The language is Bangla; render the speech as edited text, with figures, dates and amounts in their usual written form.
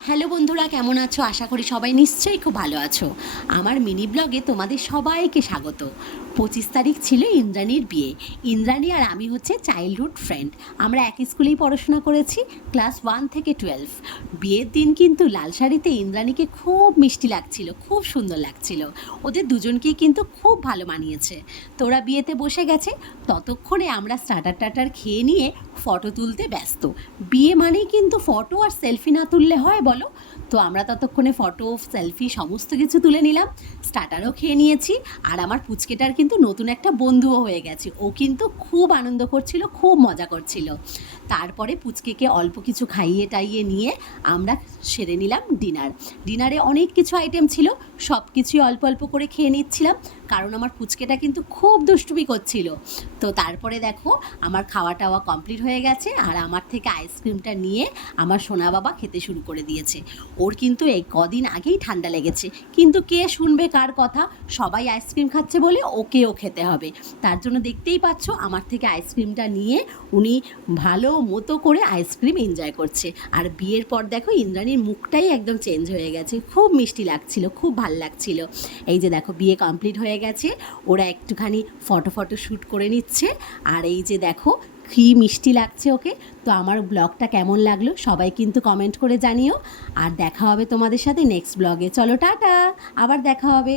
হ্যালো বন্ধুরা, কেমন আছো? আশা করি সবাই নিশ্চয়ই খুব ভালো আছো। আমার মিনি ব্লগে তোমাদের সবাইকে স্বাগত। 25 তারিখ ছিল ইন্দ্রাণীর বিয়ে। ইন্দ্রাণী আর আমি হচ্ছে চাইল্ডহুড ফ্রেন্ড। আমরা একই স্কুলেই পড়াশোনা করেছি, ক্লাস 1 থেকে 12। বিয়ের দিন কিন্তু লাল শাড়িতে ইন্দ্রাণীকে খুব মিষ্টি লাগছিল, খুব সুন্দর লাগছিল। ওদের দুজনকেই কিন্তু খুব ভালো মানিয়েছে। তোরা বিয়েতে বসে গেছে, ততক্ষণে আমরা স্টার্টার খেয়ে নিয়ে ফটো তুলতে ব্যস্ত। বিয়ে মানেই কিন্তু ফটো আর সেলফি না তুললে হয় বলো? তো আমরা ততক্ষণে ফটো সেলফি সমস্ত কিছু তুলে নিলাম, স্টার্টারও খেয়ে নিয়েছি। আর আমার পুচকেটার কিন্তু নতুন একটা বন্ধুও হয়ে গেছে, ও কিন্তু খুব আনন্দ করছিল, খুব মজা করছিল। তারপরে পুচকেকে অল্প কিছু খাইয়ে টাইয়ে নিয়ে আমরা সেরে নিলাম ডিনার। ডিনারে অনেক কিছু আইটেম ছিল, সব কিছুই অল্প অল্প করে খেয়ে নিচ্ছিলাম, কারণ আমার পুচকেটা কিন্তু খুব দুষ্টুমি করছিল। তো তারপরে দেখো আমার খাওয়া টাওয়া কমপ্লিট হয়ে গেছে, আর আমার থেকে আইসক্রিমটা নিয়ে আমার সোনা বাবা খেতে শুরু করে দিয়েছে। ওর কিন্তু এই কদিন আগেই ঠান্ডা লেগেছে, কিন্তু কে শুনবে কার কথা? সবাই আইসক্রিম খাচ্ছে বলে ওকেও খেতে হবে। তার জন্য দেখতেই পাচ্ছ আমার থেকে আইসক্রিমটা নিয়ে উনি ভালো মতো করে আইসক্রিম এনজয় করছে। আর বিয়ের পর দেখো ইন্দ্রাণীর মুখটাই একদম চেঞ্জ হয়ে গেছে, খুব মিষ্টি লাগছিল, খুব ভাল লাগছিল। এই যে দেখো বিয়ে কমপ্লিট হয়ে গেছে, ওরা একটুখানি ফটো শ্যুট করে নিচ্ছে। আর এই যে দেখো কী মিষ্টি লাগছে ওকে। তো আমার ব্লগটা কেমন লাগলো সবাই কিন্তু কমেন্ট করে জানিও। আর দেখা হবে তোমাদের সাথে নেক্সট ব্লগে। চলো টাটা, আবার দেখা হবে।